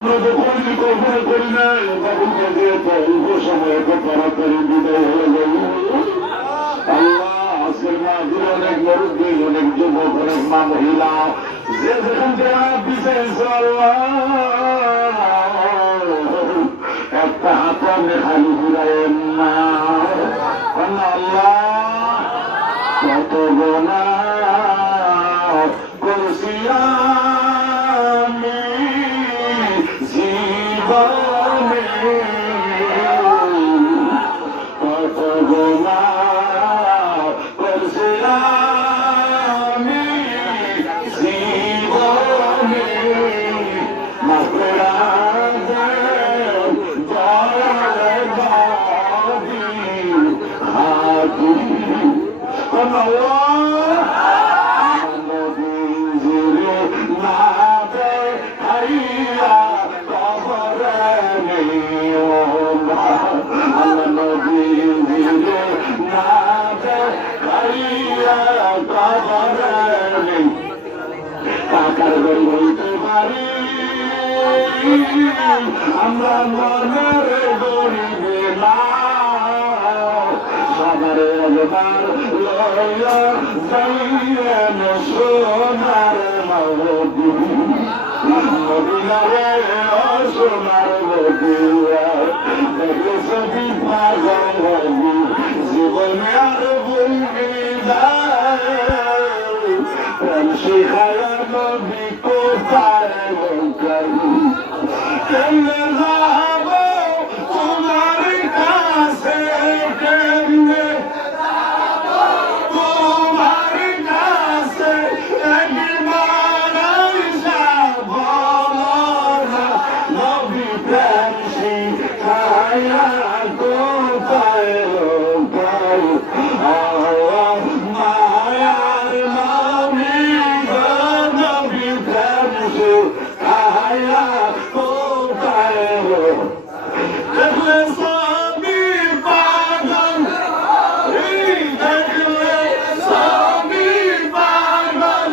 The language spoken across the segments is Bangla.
কল্পনা করি না বাবুকে দিয়ে অল্প সময়ে তাড়াতাড়ি বিদায় হয়ে গেল। আল্লাহ আজকের মাহফিল অনেক মুরব্বী, অনেক যুবক, অনেক মা মহিলা যে যেখান থেকে দিচ্ছে আল্লাহ একটা হাত আপনি খালি ফিরাইন না। আল্লাহ কত গোনা করছি আমি জীবনে, কত গোনা করছি আমি জীবনে, মাফ করে দেন দয়ার বাবি হাতি। টাকার গড়ি হইতে পারি আমরা মনের গরিবে না, সবার একবার লইয়া যাইয়েন সোনার মদি, মদিনারে সোনার মদিনা দেখলে সবই পাগল হবি, জীবনে আর বলবি না প্রেম শিখায় নবী কোথায় বলকারি কেমনে যাব তোমার কাছে, কেমনে তোমার কাছে একবার আইসা বলো না নবী প্রেম শিখায় কোথায় বলকারি। মায়ার নবী গো নবী প্রেম শিখায় কোথায় দেখলে সবই পাগল, দেখলে সবই পাগল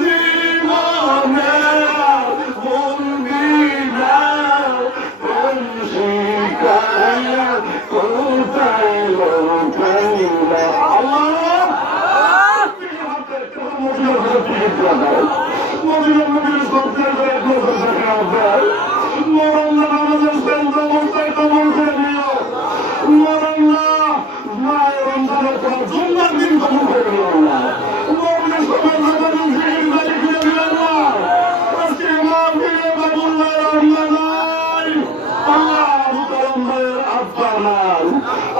জীবনে বলবি না প্রেম শিখায় কোথায় লুকাইলা। আল্লাহ মদিনা নবীর সবচেয়ে করে নজর দেখা যায়, মরল্লা নামাজের সেন্দ্র অবস্থায় কবল করে নিও, মরল্লা মায়ের রমজানের পর জুম্মার দিন কবল করে নিও আল্লাহ, মরলের সময় নামাজের জিকির বাড়ি ফিরে দিও আল্লাহ। আজকে মাহফিলে বাবুল্লাহ আল্লাহ নাই, আল্লাহ আবু কালাম ভাইয়ের আব্বা নাই,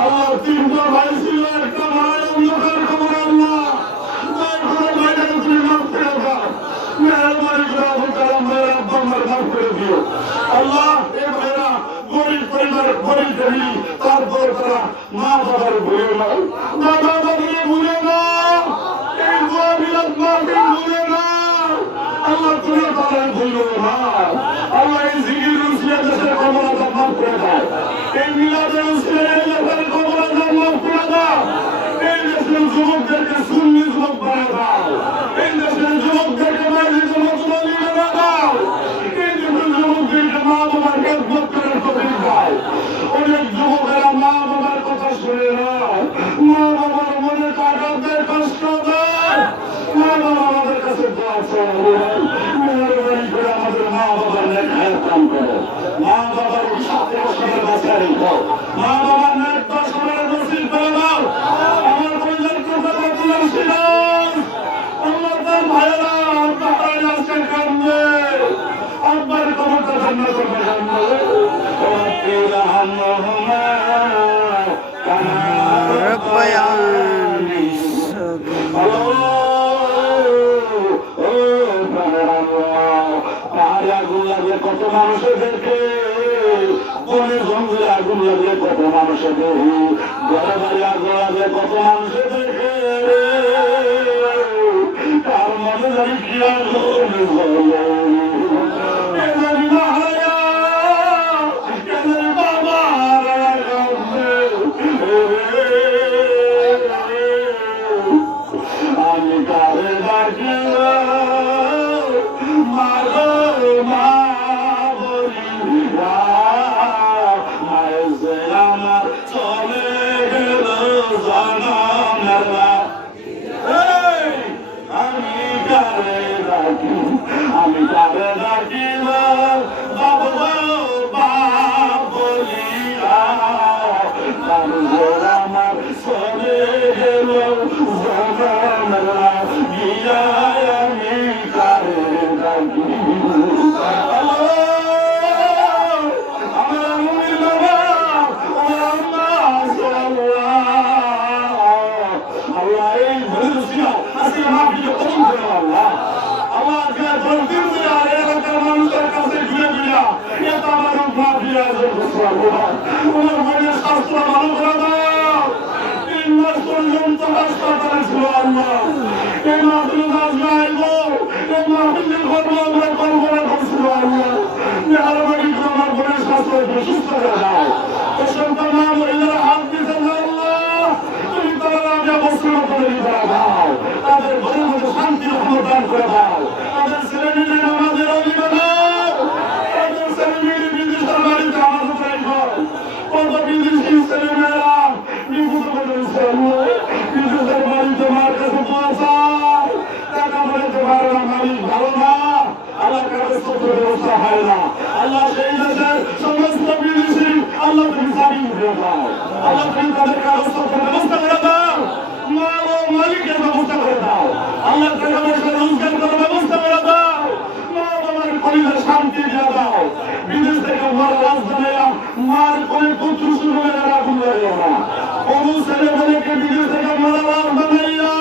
আল্লাহ তিনটা ভাই ছিল, একটা ভাই অন্ধকার কবর আল্লাহ মেহরবানি করে আবু কালাম ভাইয়ের আব্বা আমার মাফ করে দিও আল্লাহ। এ ভাইরা গরিব পরিবার, গরিব ফ্যামিলি, তারপর তারা মা বাবার ভুলে না, দাদা দাদিকে ভুলে না, এই মিলাদ মাহফিল ভুলে না আল্লাহ, তুমি তাদের ভুলো না আল্লাহ। এই জিকির উসিলা দেশের কবর আযাব মাফ করে দাও, এই মিলাদের উসিলা দেশের কবর আযাব মাফ করে দাও, এই দেশের যুবকদেরকে সুন্নি যুবক বানিয়ে দাও, এই দেশের যুবকদেরকে মাঝে যুবক বানিয়ে দাও, এই দেশের যুবকদেরকে মা বাবার খেদমত করার তৌফিক দাও। অনেক যুবকেরা মা বাবার কথা শুনে না, মা বাবার মনে টাকা দেয়, কষ্ট দেয়, মা বাবা আমাদের কাছে দোয়া চায়, মেহরবানি করে আমাদের মা বাবার নেক হায়াত দান করো, মা বাবার সাথে সাথে বাঁচিয়ে রেখো, মা বাবার নেক দর্শনের নসিব করে দাও। আমার পরিবার কথা বলছিলাম সিরাজ আল্লাহ তার ভাইয়েরা তারাই আজকে কান্দে, আব্বার কবরটা জান্নাত করবে জান্নাত রব্বায়ানি আগুন লাগলে কত মানুষের দেখে, বনের জঙ্গলে আগুন লাগলে কত মানুষের দেখি, ঘরে বাড়ি আগুন লাগলে কত মানুষের দেখে, তার মনে জানি কি আগুন আমি তারে ডাকি মাগো মা অবস্থা ভালো করে দাও। 3 মাস পর্যন্ত হাসপাতালে ছিল আল্লাহ। এই মাহফিলে আসবে আইবো, এই মাহফিলের কথা আমরা কল্পনা করছিল আল্লাহ। মেহরবানি করে আমার বোনের স্বাস্থ্য সুস্থ করে দাও। এই সন্তান মা মহিলারা হাত দিয়েছেন আল্লাহ, তুমি তারা আগে বস্ত্র করে দাও, তাদের ঘরের মধ্যে শান্তি রহমত দান করে দাও, তাদের ছেলে মেয়ে নামাজের অধিকার দাও, তাদের ছেলে মেয়ে বিদেশের বাড়িতে আমার কোথায় ঘর, কত বিদেশি ছেলে মেয়েরা বিভূত করেছে বিদেশের বাড়িতে মার কাছে পৌঁছায়, টাকা বলতে পারে না, মালিক ভালো না, আল্লাহ কাগজপত্র ব্যবস্থা হয় না, আল্লাহ সেই দেশের সমস্ত বিদেশি আল্লাহ তুমি জামিন দিয়ে দাও, আল্লাহ তুমি তাদের কাগজপত্র ব্যবস্থা করে দাও, মাল ও মালিকের ব্যবস্থা করে দাও, আল্লাহ টাকা পয়সা রোজগার করার ব্যবস্থা করে দাও, মা বাবার পরিবার শান্তি দিয়ে দাও, বিদেশ থেকে মার রাজধানীরা মার করে পুত্র শুরু করে রাখুন না, কোন ছেলে মেয়েকে বিদেশ থেকে মারা রাজধানীরা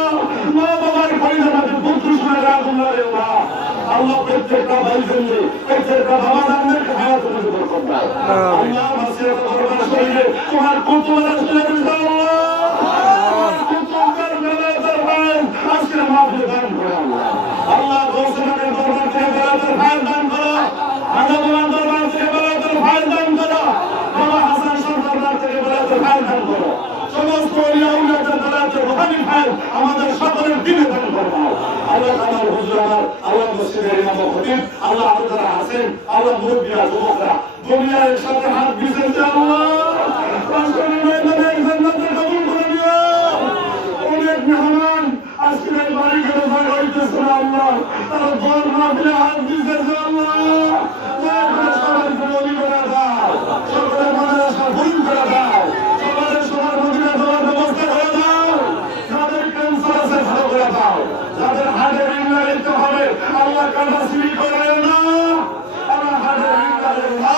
মা বাবার পরিবারকে পুত্র শুরু করে রাখুন না, আল্লাহ প্রত্যেকটা ভাই জন্য প্রত্যেকটা বাবা জানদেরকে হায়াত করে করবে, আল্লাহ মাসিয়া দরবার শরীরে তোমার কুতুবের আসলে আল্লাহ কুতুবের বেলায়েতের ভাই আজকে মাহফিল দান করো আল্লাহ, গৌসুলের দরবার থেকে বেলায়েতের ভাই দান করো, আদাবুল্লাহ দরবার থেকে বেলায়েতের ভাই দান করো, বাবা হাসান শাহ দরবার থেকে বেলায়েতের ভাই দান করো, সমস্ত ওলিয়া উলিয়াদের বেলায়েতের রূহানি ভাই আমাদের সকলের দিনে দান করো আল্লাহ। আমার হুজুর আমার আল্লাহ মসজিদের ইমাম খতিব আল্লাহ আরো যারা আছেন আল্লাহ মুরব্বিরা যুবকরা দুনিয়ার সাথে হাত দিয়েছেন যে আল্লাহ রাসূলের ময়দানে জান্নাতে কবুল করে দিও। অনেক মেহমান আজকে এই বাড়ি ঘরে জায়গা হইতেছে না আল্লাহ, তারা দোয়ার মাহফিলে হাত দিয়েছে যে আল্লাহ সবাইকে বলি করে দাও, সকলের মনের আশা পূরণ করে দাও, সবার সবার মদিনা দেওয়ার ব্যবস্থা করে দাও, যাদের ক্যান্সার আছে ভালো করে দাও, যাদের হার্টের রিং হবে আল্লাহ কাটা সিঁড়ি করে না, আল্লাহ হার্টের রিং না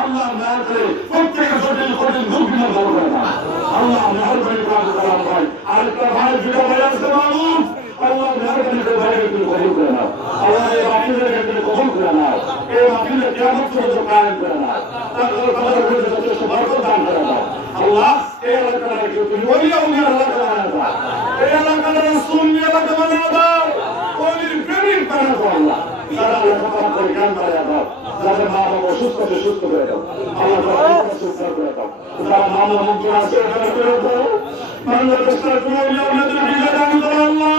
আল্লাহ না করে প্রত্যেকে জটিল কঠিন দুর্বিনা করবে না আল্লাহ, মেহরবানি করে সালাম ভাই আরেকটা ভাই দুটো ভাই আসতে পারুন আল্লাহ, মেহরবানি করে ভাইকে তুমি কবুল করে নাও আল্লাহ, এই বাকিদেরকে তুমি কবুল করে নাও, এই বাকিদের কিয়ামত পর্যন্ত কায়েম করে নাও, তাদের তাদের মধ্যে যথেষ্ট বরকত দান করে দাও আল্লাহ। এই এলাকাটাকে তুমি ওলিয়া উলিয়া এলাকা বানিয়ে দাও, এই এলাকাটা সুন্নি এলাকা বানিয়ে দাও, ওলির প্রেমিক বানিয়ে দাও আল্লাহ, যারা লেখাপড়া করে জ্ঞান বানিয়ে দাও, যাদের মা বাবা সুস্থ করে দাও আল্লাহ, সুস্থ করে দাও, যারা মামলা মুক্ত আছে করে দাও, বাংলাদেশের তুমি ওলিয়া উলিয়াদের বিজয় দান করো আল্লাহ,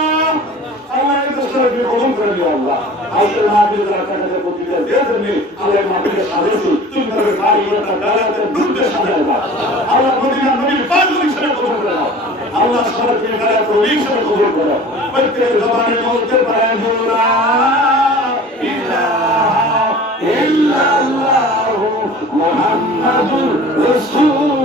আল্লাহ এই দেশটাকে তুমি কবুল করে দিও আল্লাহ। আজকের মাহফিলে যারা টাকাতে প্রতিক্রিয়া দিয়েছেন আল্লাহ মাহফিলে সাজাইছি তুমি তাদের বাড়ি ঘরটা বেড়াতে ঘুরতে সাজাই দাও আল্লাহ, মদিনা নবীর পাগল হিসেবে কবুল করে দাও আল্লাহ, সবাইকে বেড়াতে ওলি হিসেবে কবুল করো, প্রত্যেক জবানে বলতে পারেন লা ইলাহা ইল্লাল্লাহু মুহাম্মাদুর রাসূলুল্লাহ।